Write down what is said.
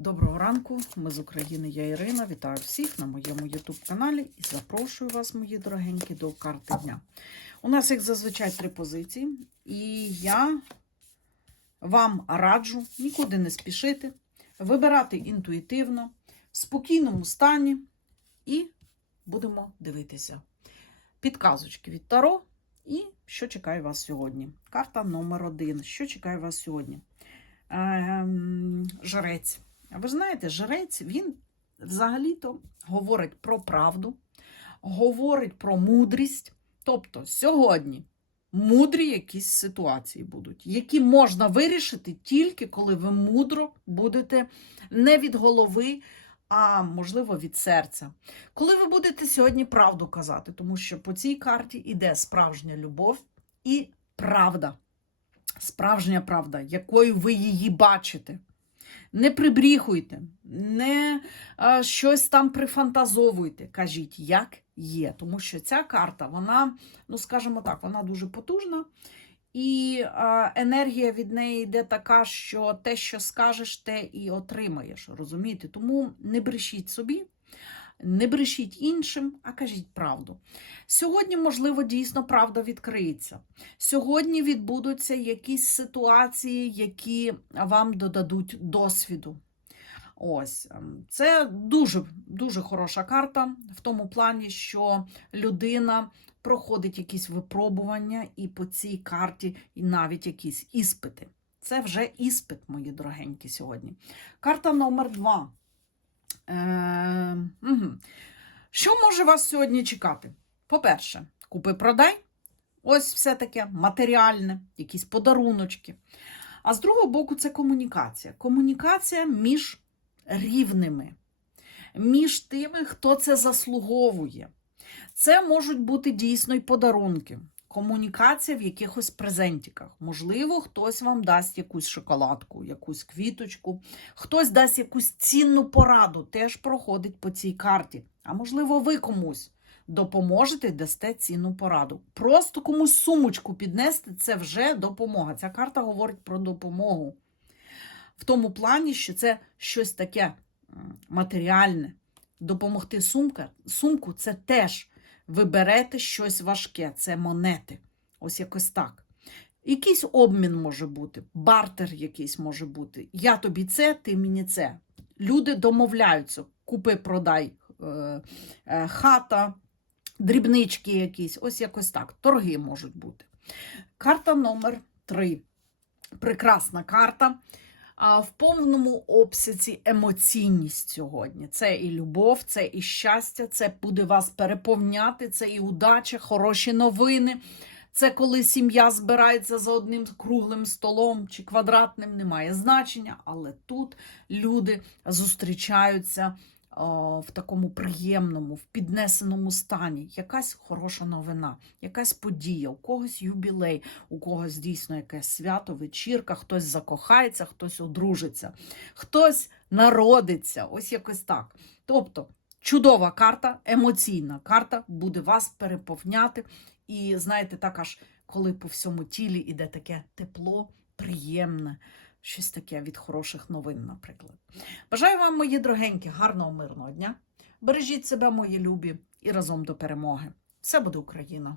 Доброго ранку, ми з України, я Ірина. Вітаю всіх на моєму YouTube каналі і запрошую вас, мої дорогенькі, до карти дня. У нас, як зазвичай, три позиції, і я вам раджу нікуди не спішити, вибирати інтуїтивно, в спокійному стані, і будемо дивитися. Підказочки від Таро і що чекає вас сьогодні. Карта номер один. Що чекає вас сьогодні? Ем, Жрець. А ви знаєте, жрець він взагалі-то говорить про правду, говорить про мудрість. Тобто сьогодні мудрі якісь ситуації будуть, які можна вирішити тільки коли ви мудро будете не від голови, а можливо від серця. Коли ви будете сьогодні правду казати, тому що по цій карті йде справжня любов і правда. Справжня правда, якою ви її бачите. Не прибріхуйте, не а, щось там прифантазовуйте. Кажіть, як є. Тому що ця карта, вона, ну скажімо так, вона дуже потужна. І а, енергія від неї йде така, що те, що скажеш, те і отримаєш. Розумієте? Тому не брешіть собі, не брешіть іншим, а кажіть правду. Сьогодні, можливо, дійсно правда відкриється. Сьогодні відбудуться якісь ситуації, які вам додадуть досвіду. Ось ем, це дуже дуже хороша карта в тому плані, що людина проходить якісь випробування, і по цій карті і навіть якісь іспити. Це вже іспит, мої дорогенькі, сьогодні. Карта номер два. Угу. Що може вас сьогодні чекати? По-перше, купи-продай. Ось все таке матеріальне, якісь подаруночки. А з другого боку, це комунікація. Комунікація між рівними, між тими, хто це заслуговує. Це можуть бути дійсно й подарунки. Комунікація в якихось презентиках. Можливо, хтось вам дасть якусь шоколадку, якусь квіточку, хтось дасть якусь цінну пораду, теж проходить по цій карті. А можливо, ви комусь допоможете дасте цінну пораду. Просто комусь сумочку піднести це вже допомога. Ця карта говорить про допомогу. В тому плані, що це щось таке матеріальне. Допомогти сумка, сумку це теж ви берете щось важке, це монети. Ось якось так. Якийсь обмін може бути, бартер якийсь може бути. Я тобі це, ти мені це. Люди домовляються, купи, продай е, е, хата, дрібнички якісь, ось якось так. Торги можуть бути. Карта номер 3. Прекрасна карта. В повному обсязі емоційність сьогодні. Це і любов, це і щастя, це буде вас переповняти, це і удача, хороші новини. Це коли сім'я збирається за одним круглим столом чи квадратним, немає значення, але тут люди зустрічаються в такому приємному, в піднесеному стані. Якась хороша новина, якась подія, у когось юбілей, у когось дійсно якесь свято, вечірка, хтось закохається, хтось одружиться, хтось народиться. Ось якось так. Тобто. Чудова карта, емоційна карта буде вас переповняти. І знаєте, так аж коли по всьому тілі іде таке тепло, приємне, щось таке від хороших новин, наприклад. Бажаю вам, мої дорогенькі, гарного, мирного дня. Бережіть себе, мої любі, і разом до перемоги. Все буде Україна!